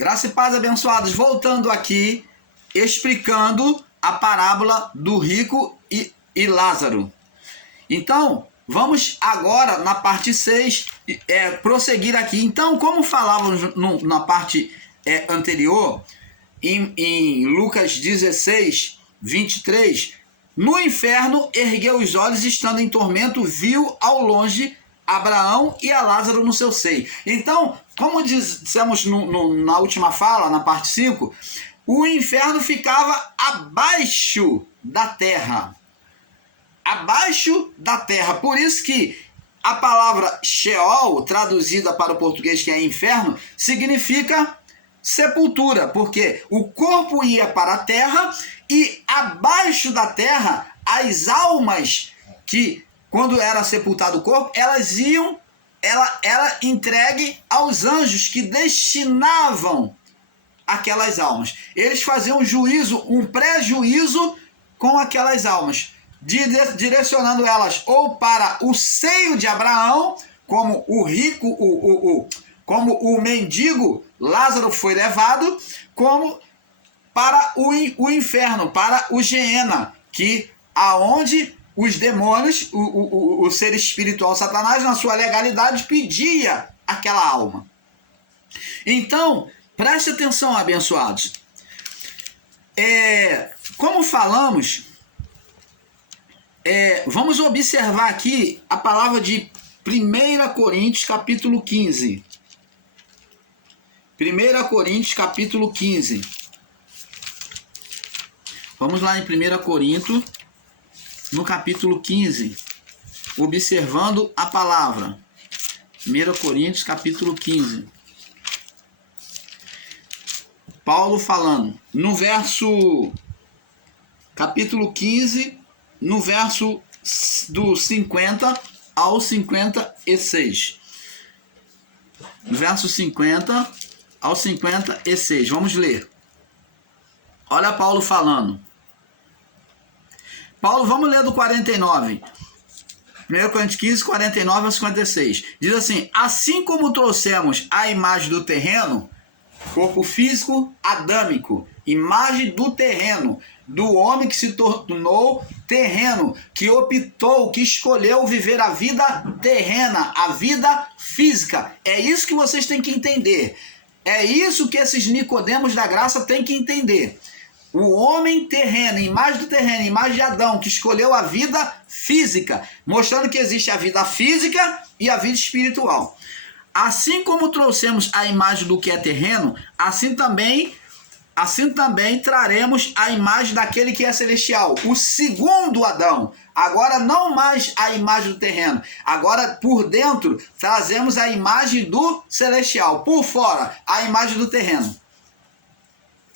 Graça e paz, abençoados. Voltando aqui, explicando a parábola do rico e Lázaro. Então, vamos agora na parte 6, prosseguir aqui. Então, como falávamos na parte anterior, em Lucas 16, 23, no inferno ergueu os olhos, estando em tormento, viu ao longe Abraão e a Lázaro no seu seio. Então, como dissemos na última fala, na parte 5, o inferno ficava abaixo da terra. Abaixo da terra. Por isso que a palavra Sheol, traduzida para o português, que é inferno, significa sepultura, porque o corpo ia para a terra e abaixo da terra as almas que, quando era sepultado o corpo, elas iam, ela entregue aos anjos que destinavam aquelas almas. Eles faziam um juízo, um pré-juízo com aquelas almas, direcionando elas ou para o seio de Abraão, como o rico, como o mendigo Lázaro foi levado, como para o inferno, para o Geena, que aonde os demônios, o ser espiritual Satanás, na sua legalidade, pedia aquela alma. Então, preste atenção, abençoados. Como falamos, vamos observar aqui a palavra de 1 Coríntios, capítulo 15. 1 Coríntios, capítulo 15. Vamos lá em 1 Coríntios, no capítulo 15, observando a palavra. 1 Coríntios, capítulo 15. Paulo falando, no verso, capítulo 15, no verso do 50 ao 56. Verso 50 ao 56. Vamos ler. Olha Paulo falando. Paulo, vamos ler do 49. 1 Coríntios 15, 49 a 56. Diz assim: assim como trouxemos a imagem do terreno, corpo físico adâmico, imagem do terreno, do homem que se tornou terreno, que optou, que escolheu viver a vida terrena, a vida física. É isso que vocês têm que entender. É isso que esses Nicodemos da graça têm que entender. O homem terreno, imagem do terreno, imagem de Adão, que escolheu a vida física, mostrando que existe a vida física e a vida espiritual. Assim como trouxemos a imagem do que é terreno, assim também traremos a imagem daquele que é celestial, o segundo Adão. Agora não mais a imagem do terreno, agora por dentro trazemos a imagem do celestial, por fora a imagem do terreno.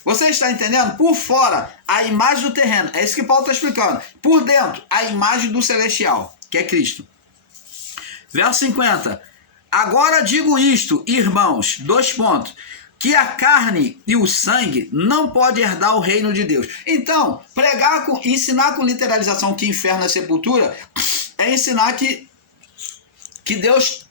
Você está entendendo? Por fora a imagem do terreno, é isso que Paulo está explicando. Por dentro a imagem do celestial, que é Cristo. Verso 50. Agora digo isto, irmãos, que a carne e o sangue não pode herdar o reino de Deus. Então, ensinar com literalização que inferno é sepultura, é ensinar que Deus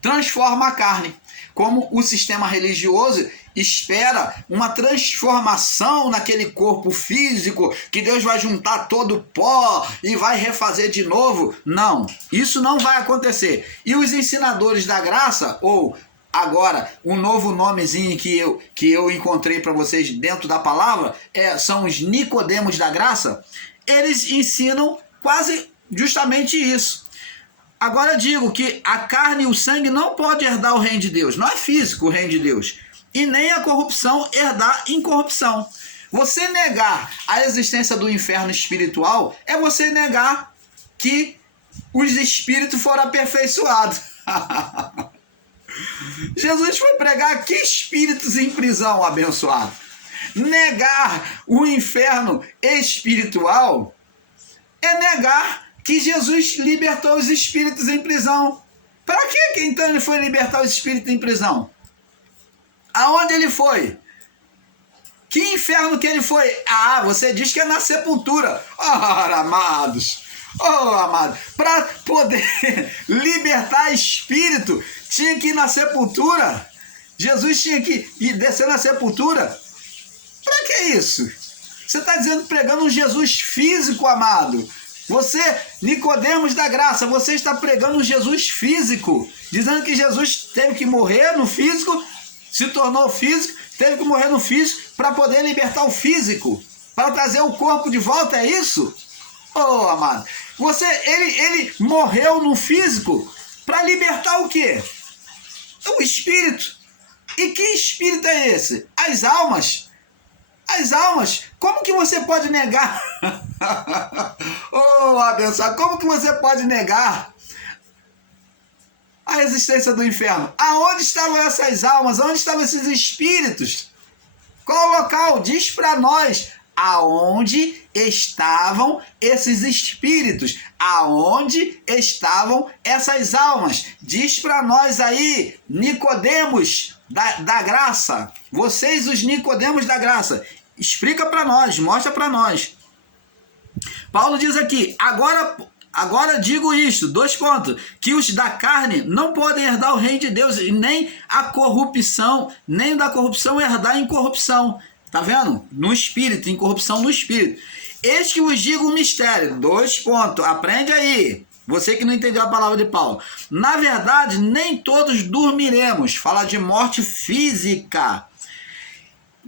transforma a carne. Como o sistema religioso espera uma transformação naquele corpo físico, que Deus vai juntar todo o pó e vai refazer de novo. Não, isso não vai acontecer. E os ensinadores da graça, ou agora, um novo nomezinho que eu encontrei para vocês dentro da palavra, são os Nicodemos da graça. Eles ensinam quase justamente isso. Agora eu digo que a carne e o sangue não pode herdar o reino de Deus. Não é físico o reino de Deus. E nem a corrupção herdar incorrupção. Você negar a existência do inferno espiritual é você negar que os espíritos foram aperfeiçoados. Jesus foi pregar que espíritos em prisão, abençoado. Negar o inferno espiritual é negar que Jesus libertou os espíritos em prisão. Para que então ele foi libertar os espíritos em prisão? Aonde ele foi? Que inferno que ele foi? Ah, você diz que é na sepultura. Ora, amados. Oh, amado. Para poder libertar espírito, tinha que ir na sepultura. Jesus tinha que ir descer na sepultura? Para que isso? Você está dizendo, pregando um Jesus físico, amado. Você, Nicodemos da graça, você está pregando um Jesus físico, dizendo que Jesus teve que morrer no físico, se tornou físico, teve que morrer no físico para poder libertar o físico, para trazer o corpo de volta, é isso? Oh, amado, ele morreu no físico para libertar o quê? O espírito. E que espírito é esse? As almas. As almas. Como que você pode negar? Oh, abençoado, como que você pode negar a existência do inferno? Aonde estavam essas almas? Aonde estavam esses espíritos? Qual o local? Diz para nós. Aonde estavam esses espíritos? Aonde estavam essas almas? Diz para nós aí, Nicodemos da graça. Vocês, os Nicodemos da graça. Explica para nós, mostra para nós. Paulo diz aqui, agora digo isto, 2 pontos, que os da carne não podem herdar o reino de Deus, e nem a corrupção, nem da corrupção herdar em corrupção. Tá vendo? No espírito, em corrupção no espírito. Eis que vos digo um mistério. 2 pontos, aprende aí. Você que não entendeu a palavra de Paulo. Na verdade, nem todos dormiremos. Fala de morte física.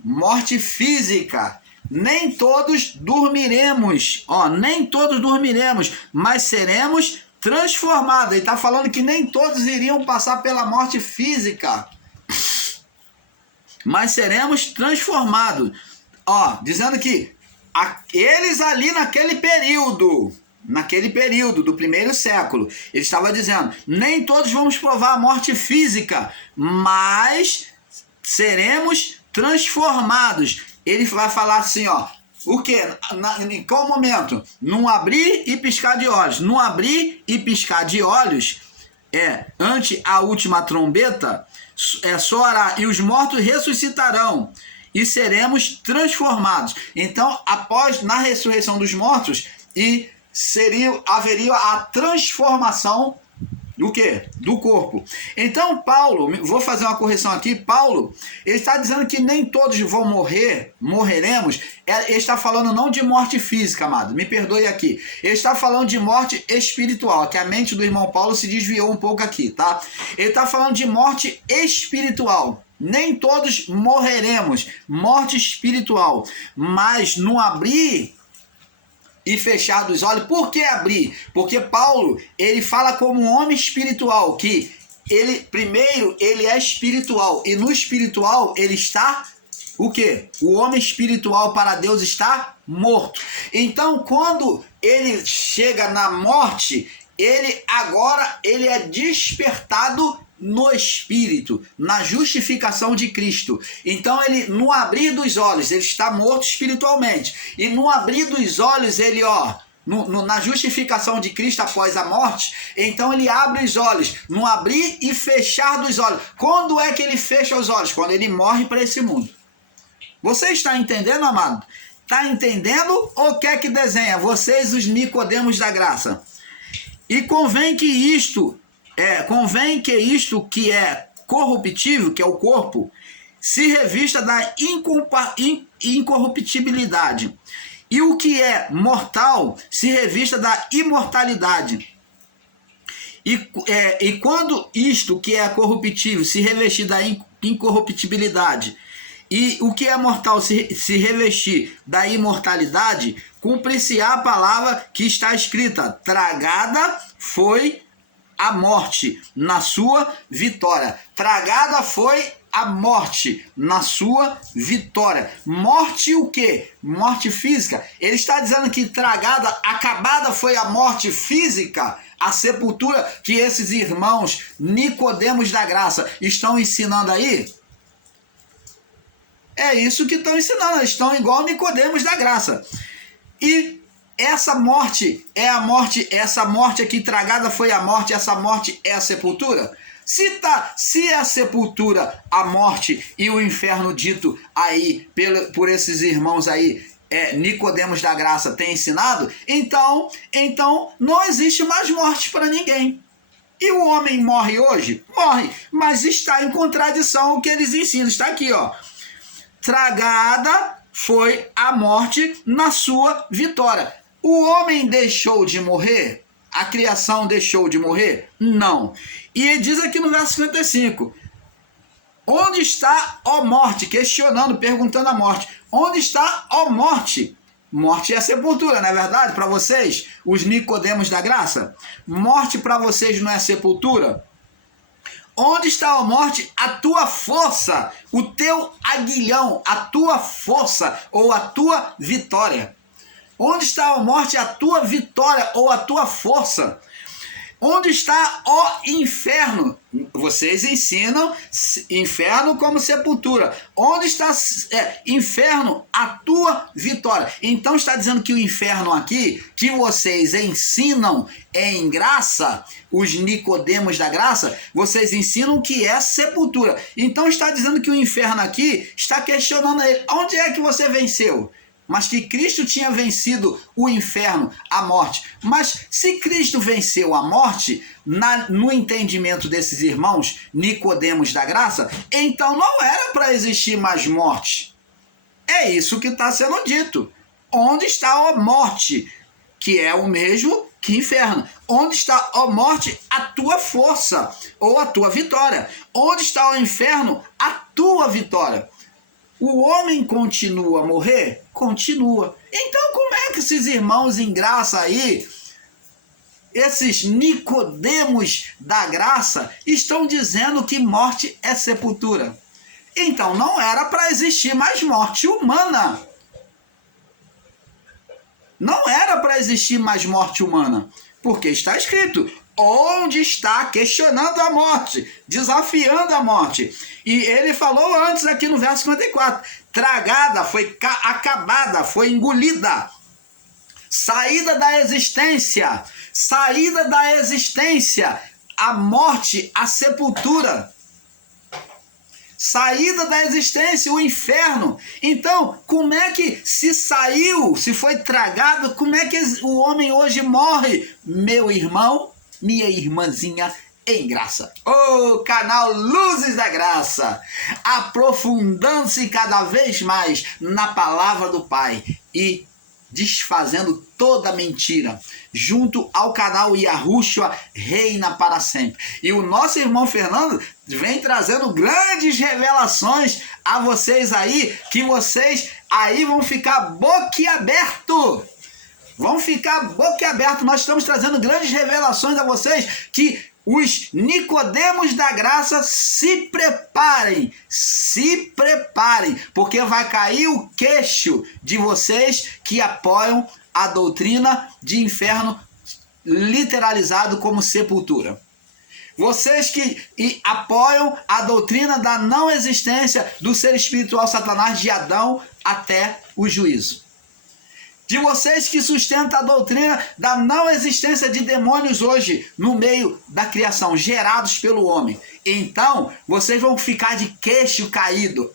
Morte física. Nem todos dormiremos. Ó, nem todos dormiremos, mas seremos transformados. Ele está falando que nem todos iriam passar pela morte física, mas seremos transformados. Ó, dizendo que eles ali naquele período do 1º século, ele estava dizendo, nem todos vamos provar a morte física, mas seremos transformados. Ele vai falar assim, ó, o quê? Em qual momento? Num abrir e piscar de olhos. Num abrir e piscar de olhos, ante a última trombeta, soará, e os mortos ressuscitarão, e seremos transformados. Então, na ressurreição dos mortos, haveria a transformação do quê? Do corpo. Então, Paulo, vou fazer uma correção aqui, Paulo, ele está dizendo que nem todos vão morreremos, ele está falando não de morte física, amado, me perdoe aqui, ele está falando de morte espiritual, que a mente do irmão Paulo se desviou um pouco aqui, tá? Ele está falando de morte espiritual. Nem todos morreremos, morte espiritual, mas no abrir e fechar dos olhos. Por que abrir? Porque Paulo, ele fala como um homem espiritual, que primeiro ele é espiritual, e no espiritual ele está o quê? O homem espiritual para Deus está morto. Então, quando ele chega na morte, ele é despertado no espírito, na justificação de Cristo. Então ele, no abrir dos olhos, ele está morto espiritualmente, e no abrir dos olhos ele, na justificação de Cristo após a morte, então ele abre os olhos, no abrir e fechar dos olhos. Quando é que ele fecha os olhos? Quando ele morre para esse mundo. Você está entendendo, amado? Está entendendo ou quer que desenha? Vocês, os Nicodemos da graça. E convém que isto que é corruptível, que é o corpo, se revista da incorruptibilidade. E o que é mortal se revista da imortalidade. E quando isto que é corruptível se revestir da incorruptibilidade, e o que é mortal se revestir da imortalidade, cumprir-se-á a palavra que está escrita: tragada foi a morte na sua vitória. Tragada foi a morte na sua vitória. Morte o quê? Morte física. Ele está dizendo que tragada, acabada foi a morte física, a sepultura que esses irmãos Nicodemos da graça estão ensinando aí. É isso que estão ensinando. Eles estão igual Nicodemos da graça. E essa morte essa morte aqui, tragada foi a morte, essa morte é a sepultura? Se é a sepultura, a morte e o inferno dito aí por esses irmãos aí, Nicodemos da graça tem ensinado, então não existe mais morte para ninguém. E o homem morre hoje? Morre, mas está em contradição o que eles ensinam. Está aqui, ó. Tragada foi a morte na sua vitória. O homem deixou de morrer? A criação deixou de morrer? Não. E ele diz aqui no verso 55, onde está, ó morte? Questionando, perguntando a morte. Onde está, ó morte? Morte é a sepultura, não é verdade? Para vocês, os Nicodemos da graça. Morte para vocês não é sepultura? Onde está, ó morte, a tua força, o teu aguilhão, a tua força ou a tua vitória? Onde está, ó morte, a tua vitória ou a tua força? Onde está, ó inferno? Vocês ensinam inferno como sepultura. Onde está, inferno, a tua vitória? Então está dizendo que o inferno aqui, que vocês ensinam em graça, os Nicodemos da graça, vocês ensinam que é sepultura. Então está dizendo que o inferno aqui está questionando ele. Onde é que você venceu? Mas que Cristo tinha vencido o inferno, a morte. Mas se Cristo venceu a morte, no entendimento desses irmãos Nicodemos da graça, então não era para existir mais morte. É isso que está sendo dito. Onde está a morte? Que é o mesmo que inferno. Onde está, ó morte, a tua força ou a tua vitória? Onde está o inferno, a tua vitória? O homem continua a morrer? Continua. Então como é que esses irmãos em graça aí, esses Nicodemos da graça, estão dizendo que morte é sepultura? Então não era para existir mais morte humana. Não era para existir mais morte humana. Porque está escrito, onde está, questionando a morte, desafiando a morte. E ele falou antes aqui no verso 54, tragada, foi acabada, foi engolida, saída da existência, a morte, a sepultura, saída da existência, o inferno. Então, como é que se saiu, se foi tragado, como é que o homem hoje morre? Meu irmão, minha irmãzinha em graça. O canal Luzes da Graça, aprofundando-se cada vez mais na palavra do Pai e desfazendo toda mentira, junto ao canal Yahushua Reina para Sempre. E o nosso irmão Fernando vem trazendo grandes revelações a vocês aí, que vocês aí vão ficar boquiaberto. Vão ficar boquiaberto. Nós estamos trazendo grandes revelações a vocês, que os Nicodemos da graça se preparem, porque vai cair o queixo de vocês que apoiam a doutrina de inferno literalizado como sepultura. Vocês que apoiam a doutrina da não existência do ser espiritual Satanás de Adão até o juízo. De vocês que sustentam a doutrina da não existência de demônios hoje no meio da criação, gerados pelo homem. Então, vocês vão ficar de queixo caído.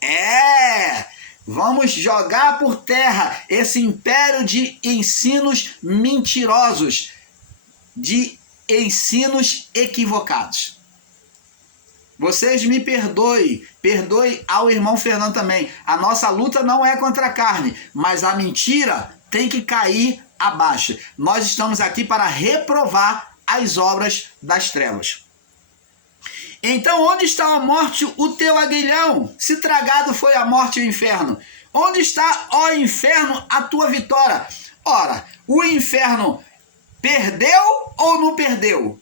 Vamos jogar por terra esse império de ensinos mentirosos, de ensinos equivocados. Vocês me perdoem, perdoe ao irmão Fernando também. A nossa luta não é contra a carne, mas a mentira tem que cair abaixo. Nós estamos aqui para reprovar as obras das trevas. Então, onde está a morte, o teu aguilhão? Se tragado foi a morte e o inferno. Onde está, ó inferno, a tua vitória? Ora, o inferno perdeu ou não perdeu?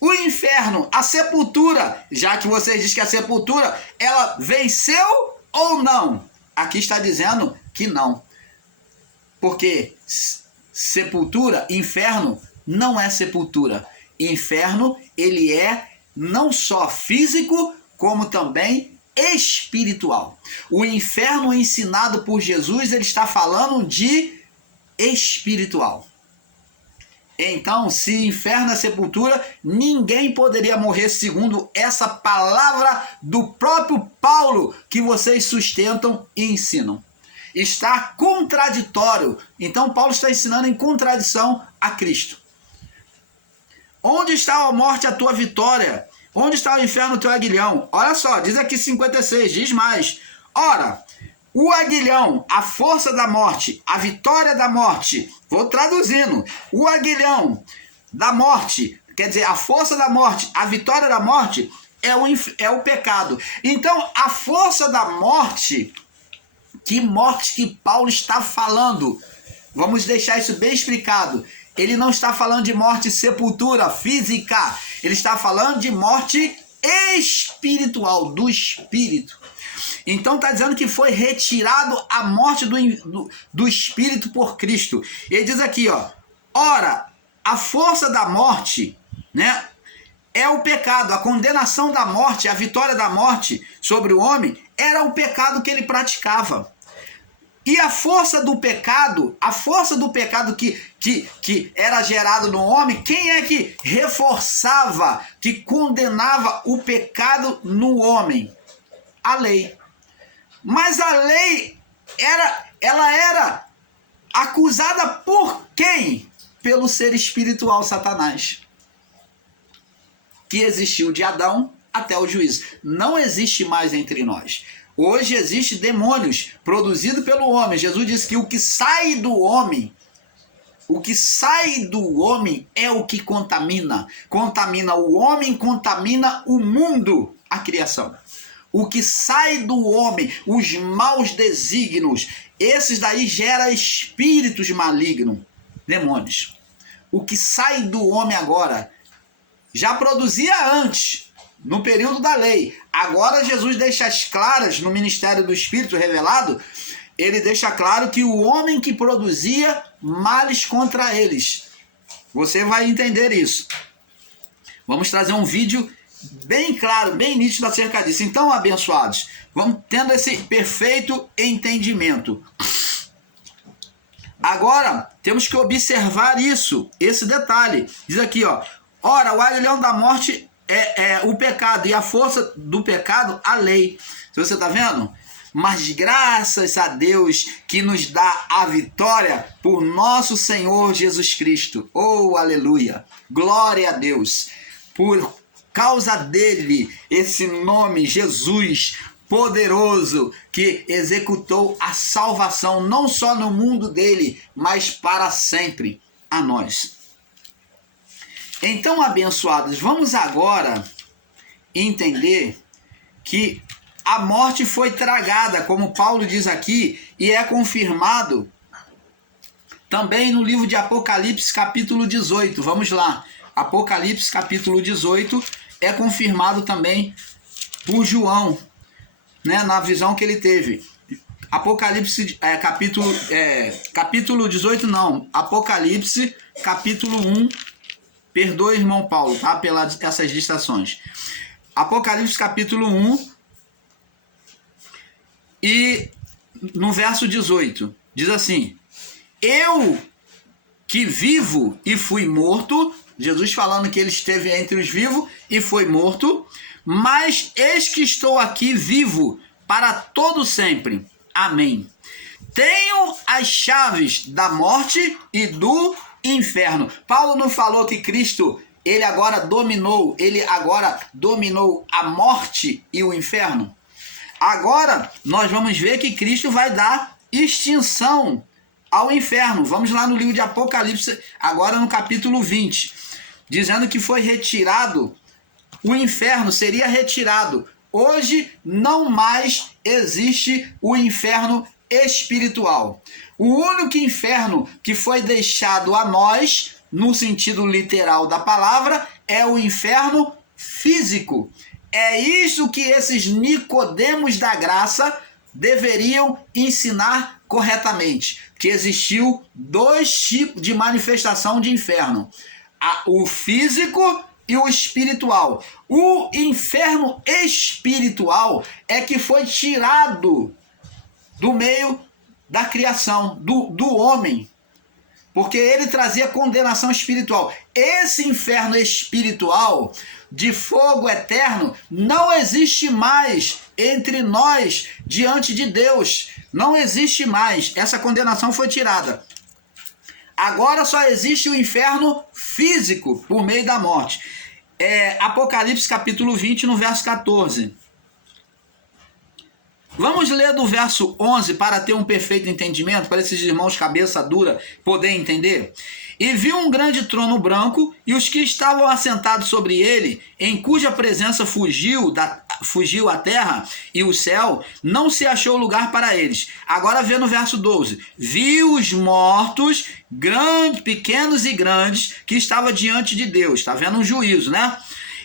O inferno, a sepultura, já que vocês dizem que a sepultura, ela venceu ou não? Aqui está dizendo que não. Porque sepultura, inferno, não é sepultura. Inferno, ele é não só físico, como também espiritual. O inferno ensinado por Jesus, ele está falando de espiritual. Então, se inferno é sepultura, ninguém poderia morrer segundo essa palavra do próprio Paulo que vocês sustentam e ensinam. Está contraditório. Então Paulo está ensinando em contradição a Cristo. Onde está a morte a tua vitória? Onde está o inferno o teu aguilhão? Olha só, diz aqui 56, diz mais. Ora, o aguilhão, a força da morte, a vitória da morte. Vou traduzindo. O aguilhão da morte, quer dizer, a força da morte, a vitória da morte é o pecado. Então, a força da morte, que morte que Paulo está falando? Vamos deixar isso bem explicado. Ele não está falando de morte sepultura física. Ele está falando de morte espiritual, do espírito. Então está dizendo que foi retirado a morte do espírito por Cristo. Ele diz aqui, ó. Ora, a força da morte, né, é o pecado. A condenação da morte, a vitória da morte sobre o homem, era o pecado que ele praticava. E a força do pecado que era gerado no homem, quem é que reforçava, que condenava o pecado no homem? A lei. Mas a lei ela era acusada por quem? Pelo ser espiritual Satanás, que existiu de Adão até o juízo. Não existe mais entre nós. Hoje existem demônios produzidos pelo homem. Jesus disse que o que sai do homem é o que contamina. Contamina o homem, contamina o mundo, a criação. O que sai do homem, os maus desígnios, esses daí geram espíritos malignos, demônios. O que sai do homem agora já produzia antes, no período da lei. Agora Jesus deixa as claras no ministério do Espírito revelado, ele deixa claro que o homem que produzia males contra eles. Você vai entender isso. Vamos trazer um vídeo bem claro, bem nítido acerca disso. Então, abençoados, vamos tendo esse perfeito entendimento. Agora, temos que observar isso, esse detalhe. Diz aqui, ó. Ora, o aguilhão da morte é o pecado, e a força do pecado, a lei. Você está vendo? Mas graças a Deus que nos dá a vitória por nosso Senhor Jesus Cristo. Oh, aleluia! Glória a Deus! Por causa dele, esse nome, Jesus, poderoso, que executou a salvação, não só no mundo dele, mas para sempre a nós. Então, abençoados, vamos agora entender que a morte foi tragada, como Paulo diz aqui, e é confirmado também no livro de Apocalipse, capítulo 18. Vamos lá. Apocalipse, capítulo 18, é confirmado também por João, né, na visão que ele teve. Apocalipse, capítulo 18, não. Apocalipse, capítulo 1. Perdoe, irmão Paulo, tá? Pelas essas distrações. Apocalipse capítulo 1 e no verso 18, diz assim: eu que vivo e fui morto, Jesus falando que ele esteve entre os vivos e foi morto, mas eis que estou aqui vivo para todo sempre. Amém. Tenho as chaves da morte e do inferno. Paulo não falou que Cristo, ele agora dominou a morte e o inferno? Agora nós vamos ver que Cristo vai dar extinção ao inferno. Vamos lá no livro de Apocalipse, agora no capítulo 20, dizendo que foi retirado, o inferno seria retirado. Hoje não mais existe o inferno espiritual. O único inferno que foi deixado a nós, no sentido literal da palavra, é o inferno físico. É isso que esses Nicodemos da graça deveriam ensinar corretamente, que existiu dois tipos de manifestação de inferno: o físico e o espiritual. O inferno espiritual é que foi tirado do meio da criação, do homem, porque ele trazia condenação espiritual. Esse inferno espiritual de fogo eterno não existe mais entre nós diante de Deus. Não existe mais. Essa condenação foi tirada. Agora só existe o inferno físico por meio da morte. Apocalipse capítulo 20, no verso 14. Vamos ler do verso 11 para ter um perfeito entendimento, para esses irmãos cabeça dura poder entender. E viu um grande trono branco, e os que estavam assentados sobre ele, em cuja presença fugiu a terra e o céu, não se achou lugar para eles. Agora vê no verso 12. Viu os mortos, pequenos e grandes, que estavam diante de Deus. Está vendo um juízo, né?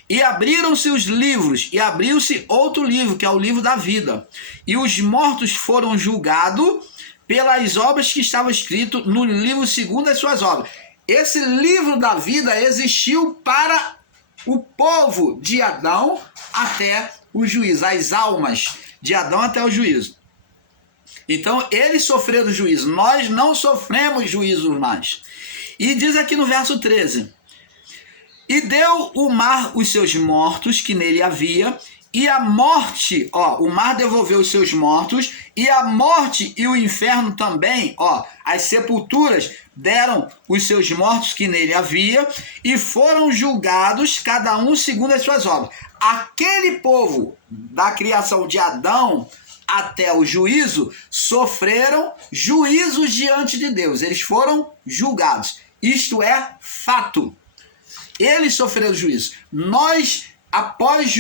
E abriram-se os livros, e abriu-se outro livro, que é o livro da vida. E os mortos foram julgados pelas obras que estavam escritas no livro segundo as suas obras. Esse livro da vida existiu para o povo de Adão até o juízo, as almas de Adão até o juízo. Então, eles sofreram juízo, nós não sofremos juízo mais. E diz aqui no verso 13... E deu o mar os seus mortos que nele havia, e a morte, o mar devolveu os seus mortos, e a morte e o inferno também, as sepulturas deram os seus mortos que nele havia, e foram julgados cada um segundo as suas obras. Aquele povo da criação de Adão até o juízo sofreram juízos diante de Deus, eles foram julgados. Isto é fato. Eles sofreram juízo. Nós, após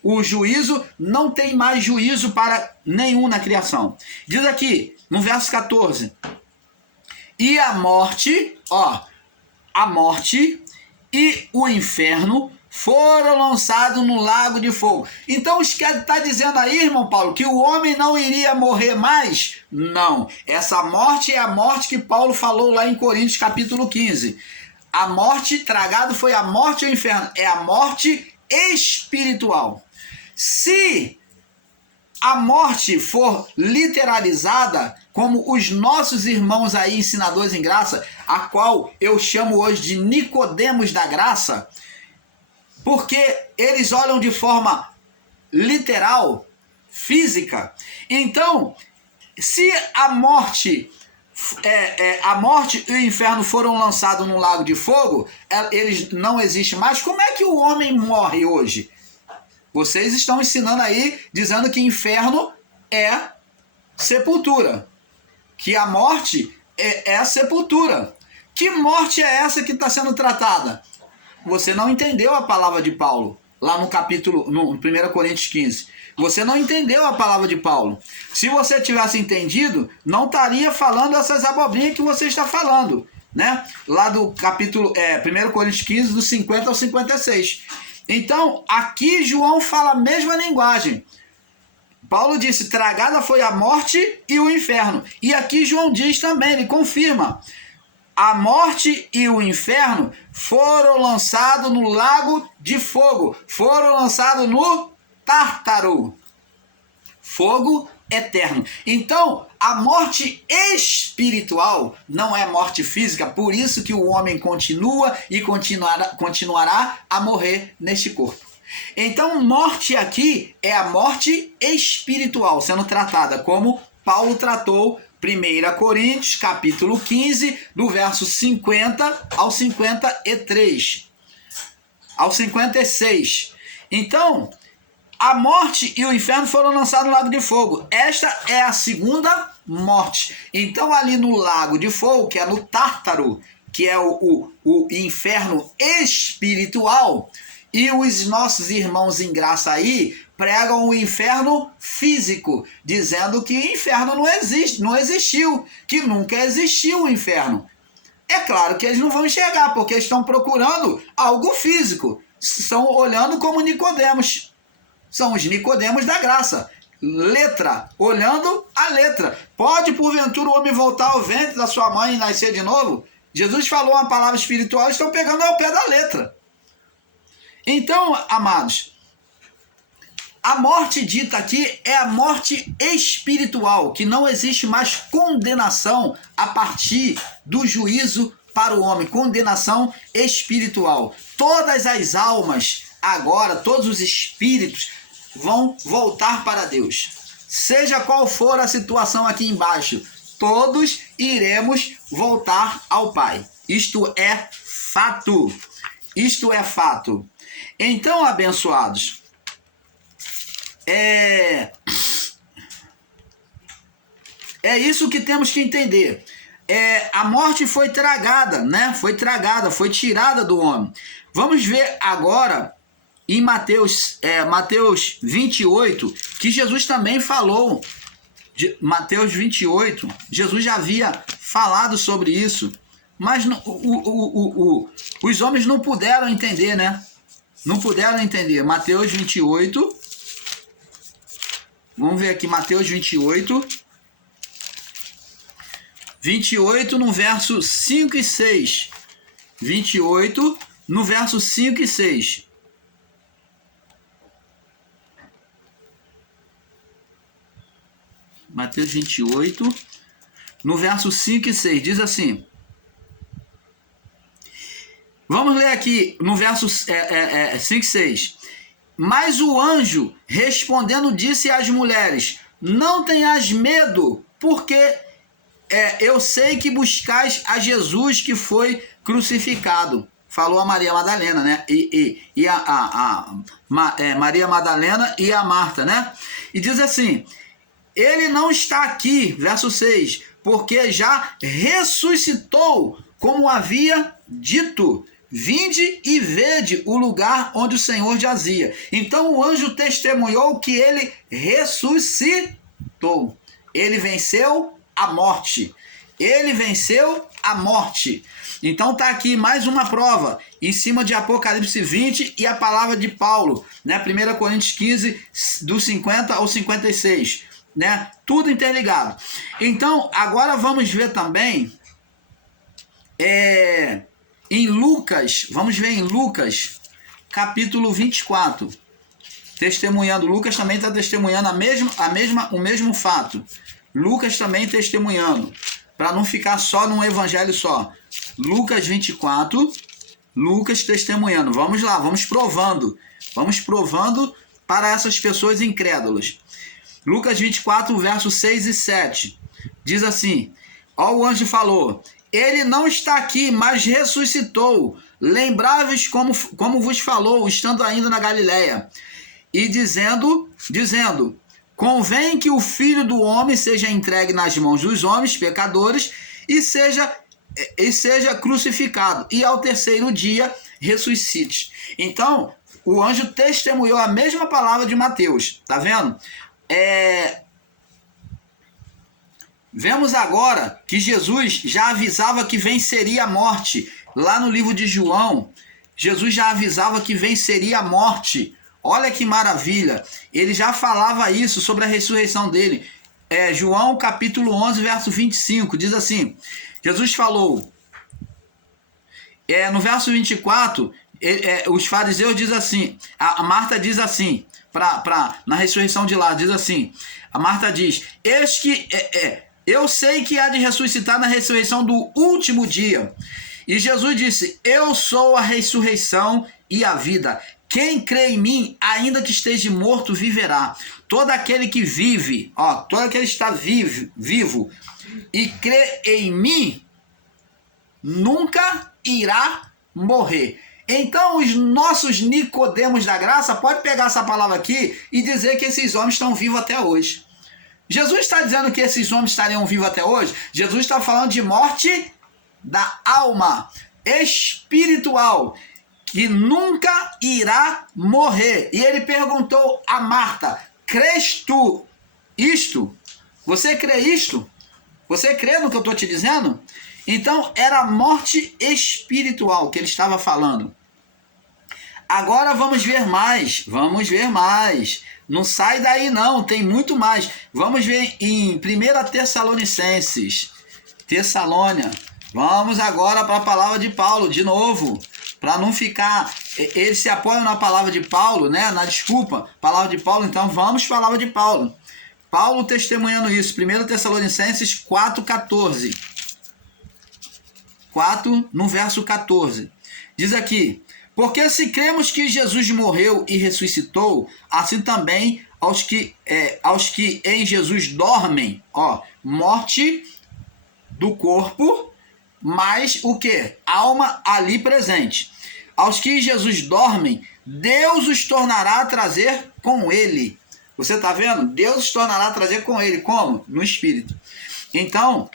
o juízo, não tem mais juízo para nenhum na criação. Diz aqui, no verso 14. E a morte e o inferno foram lançados no lago de fogo. Então, está dizendo aí, irmão Paulo, que o homem não iria morrer mais? Não. Essa morte é a morte que Paulo falou lá em Coríntios capítulo 15. A morte tragada foi a morte ao inferno. É a morte espiritual. Se a morte for literalizada, como os nossos irmãos aí, ensinadores em graça, a qual eu chamo hoje de Nicodemos da graça, porque eles olham de forma literal, física. Então, se a morte e o inferno foram lançados no lago de fogo, eles não existem mais. Como é que o homem morre hoje? Vocês estão ensinando aí, dizendo que inferno é sepultura, que a morte é a sepultura. Que morte é essa que está sendo tratada? Você não entendeu a palavra de Paulo, lá no 1 Coríntios 15. Você não entendeu a palavra de Paulo. Se você tivesse entendido, não estaria falando essas abobrinhas que você está falando, né? Lá do capítulo 1 Coríntios 15, do 50 ao 56. Então, aqui João fala a mesma linguagem. Paulo disse, tragada foi a morte e o inferno. E aqui João diz também, ele confirma. A morte e o inferno foram lançados no lago de fogo. Foram lançados no Tártaro, fogo eterno. Então, a morte espiritual não é morte física, por isso que o homem continua e continuará a morrer neste corpo. Então, morte aqui é a morte espiritual, sendo tratada como Paulo tratou 1 Coríntios, capítulo 15, do verso 50 ao 53, ao 56. Então, a morte e o inferno foram lançados no lago de fogo. Esta é a segunda morte. Então, ali no lago de fogo, que é no Tártaro, que é o inferno espiritual, e os nossos irmãos em graça aí pregam o inferno físico, dizendo que o inferno não existiu, que nunca existiu o inferno. É claro que eles não vão enxergar, porque estão procurando algo físico. Estão olhando como Nicodemos. São os Nicodemos da graça. Letra, olhando a letra. Pode, porventura, o homem voltar ao ventre da sua mãe e nascer de novo? Jesus falou uma palavra espiritual, estão pegando ao pé da letra. Então, amados, a morte dita aqui é a morte espiritual, que não existe mais condenação a partir do juízo para o homem, condenação espiritual. Todas as almas, agora, todos os espíritos vão voltar para Deus. Seja qual for a situação aqui embaixo, todos iremos voltar ao Pai. Isto é fato. Isto é fato. Então, abençoados, é isso que temos que entender. A morte foi tragada, né? Foi tragada, foi tirada do homem. Vamos ver agora em Mateus 28, que Jesus também falou. Mateus 28, Jesus já havia falado sobre isso, mas os homens não puderam entender, né? Não puderam entender. Mateus 28, vamos ver aqui, Mateus 28, no verso 5 e 6. 28, no verso 5 e 6. Mateus 28, no verso 5 e 6, diz assim. Vamos ler aqui no verso 5 e 6. Mas o anjo, respondendo, disse às mulheres: não tenhas medo, porque eu sei que buscais a Jesus que foi crucificado. Falou a Maria Madalena, né? Maria Madalena e a Marta, né? E diz assim: ele não está aqui, verso 6, porque já ressuscitou, como havia dito. Vinde e vede o lugar onde o Senhor jazia. Então o anjo testemunhou que ele ressuscitou. Ele venceu a morte. Ele venceu a morte. Então está aqui mais uma prova em cima de Apocalipse 20 e a palavra de Paulo, né? 1 Coríntios 15, do 50 ao 56. Né? Tudo interligado. Então, agora vamos ver também em Lucas, vamos ver em Lucas, capítulo 24. Testemunhando, Lucas também está testemunhando o mesmo fato. Lucas também testemunhando, para não ficar só num evangelho só. Lucas 24, Lucas testemunhando. Vamos lá, vamos provando para essas pessoas incrédulas. Lucas 24, versos 6 e 7, diz assim, o anjo falou: ele não está aqui, mas ressuscitou. Lembrai-vos como vos falou, estando ainda na Galileia. E dizendo, convém que o Filho do Homem seja entregue nas mãos dos homens pecadores e seja crucificado, e ao terceiro dia ressuscite. Então, o anjo testemunhou a mesma palavra de Mateus, tá vendo? Vemos agora que Jesus já avisava que venceria a morte. Lá no livro de João, Jesus já avisava que venceria a morte. Olha que maravilha. Ele já falava isso sobre a ressurreição dele. João capítulo 11, verso 25, diz assim, Jesus falou, no verso 24, os fariseus dizem assim, a Marta diz assim, na ressurreição de lá, diz assim, a Marta diz, eu sei que há de ressuscitar na ressurreição do último dia. E Jesus disse, eu sou a ressurreição e a vida. Quem crê em mim, ainda que esteja morto, viverá. Todo aquele que vive, todo aquele que está vivo e crê em mim, nunca irá morrer. Então os nossos Nicodemos da graça pode pegar essa palavra aqui e dizer que esses homens estão vivos até hoje. Jesus está dizendo que esses homens estariam vivos até hoje? Jesus está falando de morte da alma espiritual, que nunca irá morrer. E ele perguntou a Marta, crês tu isto? Você crê isto? Você crê no que eu estou te dizendo? Então era morte espiritual que ele estava falando. Agora vamos ver mais. Não sai daí não, tem muito mais. Vamos ver em 1 Tessalonicenses. Tessalônia. Vamos agora para a palavra de Paulo, de novo. Para não ficar... Eles se apoiam na palavra de Paulo, né? Na desculpa, palavra de Paulo. Então vamos para a palavra de Paulo. Paulo testemunhando isso. 1 Tessalonicenses 4,14. 4, no verso 14. Diz aqui... Porque se cremos que Jesus morreu e ressuscitou, assim também aos que em Jesus dormem, morte do corpo, mas o quê? Alma ali presente. Aos que Jesus dormem, Deus os tornará a trazer com ele. Você está vendo? Deus os tornará a trazer com ele. Como? No Espírito. Então,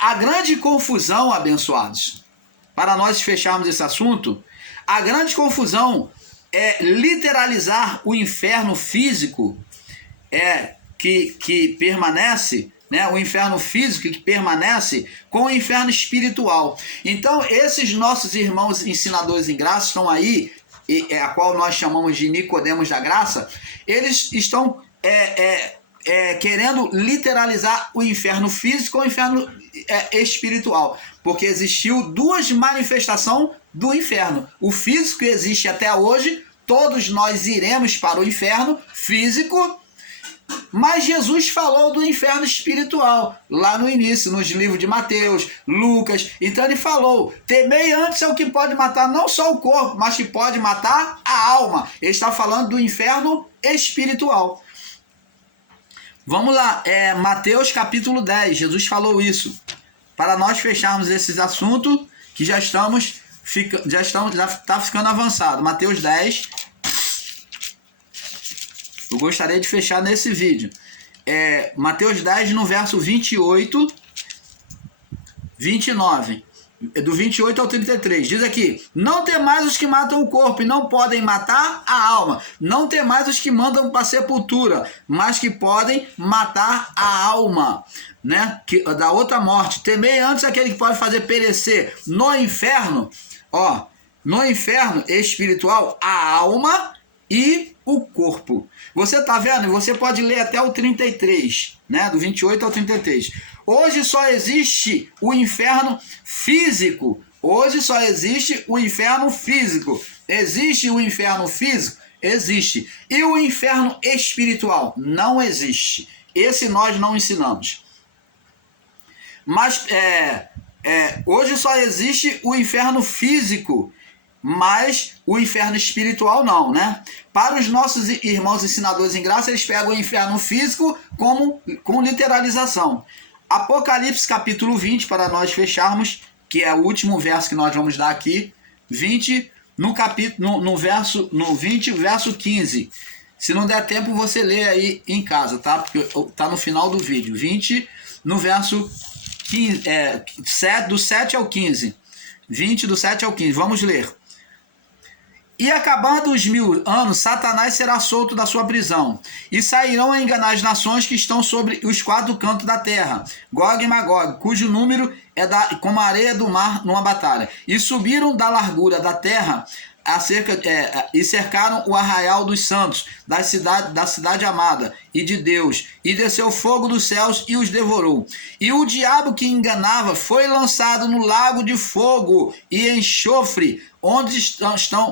a grande confusão, abençoados, para nós fecharmos esse assunto, a grande confusão é literalizar o inferno físico que permanece, né? O inferno físico que permanece com o inferno espiritual. Então, esses nossos irmãos ensinadores em graça estão aí, a qual nós chamamos de Nicodemos da graça, eles estão querendo literalizar o inferno físico com o inferno espiritual, porque existiu duas manifestações do inferno. O físico existe até hoje, todos nós iremos para o inferno físico, mas Jesus falou do inferno espiritual, lá no início, nos livros de Mateus, Lucas. Então ele falou, temei antes ao que pode matar não só o corpo, mas que pode matar a alma. Ele está falando do inferno espiritual. Vamos lá, Mateus capítulo 10, Jesus falou isso. Para nós fecharmos esses assuntos, que já está ficando avançado. Mateus 10, eu gostaria de fechar nesse vídeo. Mateus 10, no verso 28, 29. Do 28 ao 33. Diz aqui, não temais os que matam o corpo e não podem matar a alma. Não temais os que mandam para a sepultura, mas que podem matar a alma, né? Da outra morte. Temei antes aquele que pode fazer perecer no inferno, no inferno espiritual, a alma e o corpo. Você está vendo? Você pode ler até o 33, né? Do 28 ao 33. Hoje só existe o inferno físico. Hoje só existe o inferno físico. Existe o inferno físico? Existe. E o inferno espiritual? Não existe. Esse nós não ensinamos. Mas hoje só existe o inferno físico, mas o inferno espiritual não, né? Para os nossos irmãos ensinadores em graça, eles pegam o inferno físico com literalização. Apocalipse capítulo 20, para nós fecharmos, que é o último verso que nós vamos dar aqui, 20, no 20, verso 15. Se não der tempo, você lê aí em casa, tá? Porque tá no final do vídeo. 20, no verso 15, do 7 ao 15. 20, do 7 ao 15. Vamos ler. E acabando os 1000 anos, Satanás será solto da sua prisão, e sairão a enganar as nações que estão sobre os 4 cantos da terra, Gog e Magog, cujo número é como a areia do mar numa batalha. E subiram da largura da terra e cercaram o arraial dos santos, da cidade amada e de Deus, e desceu fogo dos céus e os devorou. E o diabo que enganava foi lançado no lago de fogo e enxofre, onde estão